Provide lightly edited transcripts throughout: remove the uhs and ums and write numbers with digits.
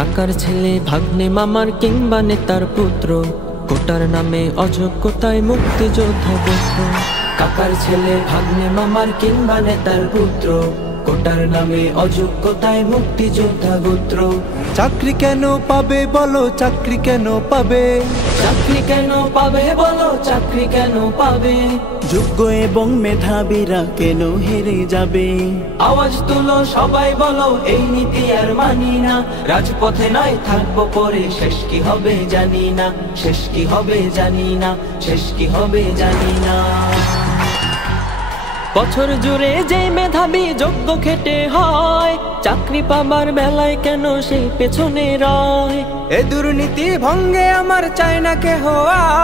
কাকার ছেলে ভাগ্নে মামার কিংবা নেতার পুত্র, কোটার নামে অযোগ্যতায় মুক্তিযোদ্ধা গোত্র। কাকার ছেলে ভাগ্নে মামার কিংবা নেতার পুত্র, কোটার নামে অযোগ্যতায় মুক্তিযোদ্ধা গোত্র। চাকরি কেন পাবে বলো, চাকরি কেন পাবে? চাকরি কেন পাবে বলো, চাকরি কেন পাবে? যোগ্য এবং মেধাবীরা কেন হেরে যাবে? আওয়াজ তুলো সবাই বলো, এই নীতি আর মানি না। রাজপথে নয় থাকবো পরে, শেষ কি হবে জানি না, শেষ কি হবে জানি না, শেষ কি হবে জানি না। বছর জুড়ে যে মেধাবী যোগ্য খেটে হয়, চাকরি পাবার বেলায় কেন সেই পেছনে রয়? এ দুর্নীতি ভঙ্গে আমার চাই না কেহ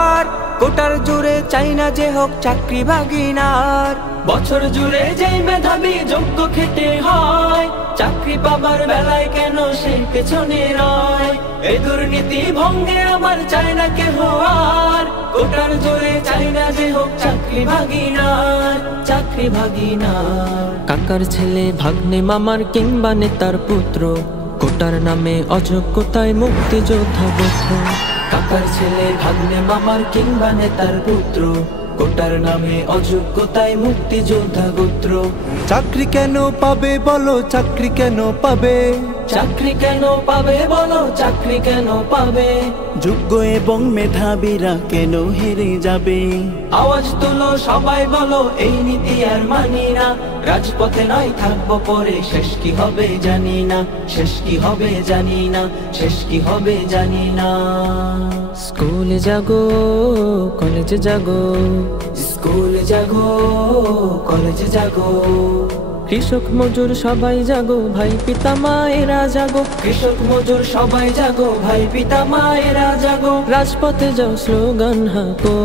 আর, কোটার জুড়ে চাই না যে হোক চাকরি ভাগিনার। বছর জুড়ে যে মেধাবী যোগ্য খেটে হয়, চাকরি পাবার বেলায় কেন সেই পেছনে রয়? এই দুর্নীতি ভঙ্গে আমার চাই না কেহ আর, কোটার জোরে চাই না যে হোক চাকরি ভাগিনার, চাকরি ভাগিনার। কাকার ছেলে ভাগ্নে মামার কিংবা নেতার পুত্র, কোটার নামে অযোগ্যতায় মুক্তিযোদ্ধা গোত্র। কাকার ছেলে ভাগ্নে মামার কিংবা নেতার পুত্র, কোটার নামে অযোগ্যতায় মুক্তিযোদ্ধা গোত্র। চাকরি কেন পাবে বলো, চাকরি কেন পাবে? চাকরি কেন পাবে বলো, চাকরি কেন পাবে? যোগ্য এবং মেধাবীরা কেন হেরে যাবে? আওয়াজ তুলো সবাই বলো, এই নীতি আর মানি না। রাজপথে নয় থাকবো পরে, শেষ কি হবে জানি না, শেষ কি হবে জানি না, শেষ কি হবে জানি না। স্কুলে জাগো, কলেজে জাগো, স্কুলে জাগো, কলেজে জাগো। কৃষক মজুর সবাই জাগো, ভাই পিতা মায়েরা জাগো। কৃষক মজুর সবাই জাগো, ভাই পিতা মায়েরা জাগো। রাজপথে যাও, স্লোগান হাঁকো।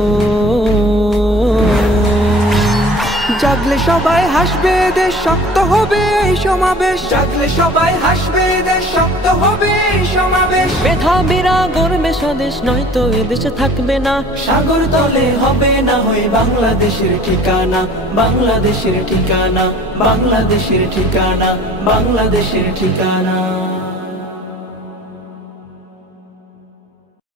জাগলে সবাই হাসবে, দেশ শক্ত হবে এই সমাবেশ। জাগলে সবাই হাসবে, দেশ শক্ত হবে এই সমাবেশ। মেধাবীরা গর্বে স্বদেশ, নয়তো এদেশে থাকবে না। সাগর তলে হবে না হয় বাংলাদেশের ঠিকানা, বাংলাদেশের ঠিকানা, বাংলাদেশের ঠিকানা, বাংলাদেশের ঠিকানা।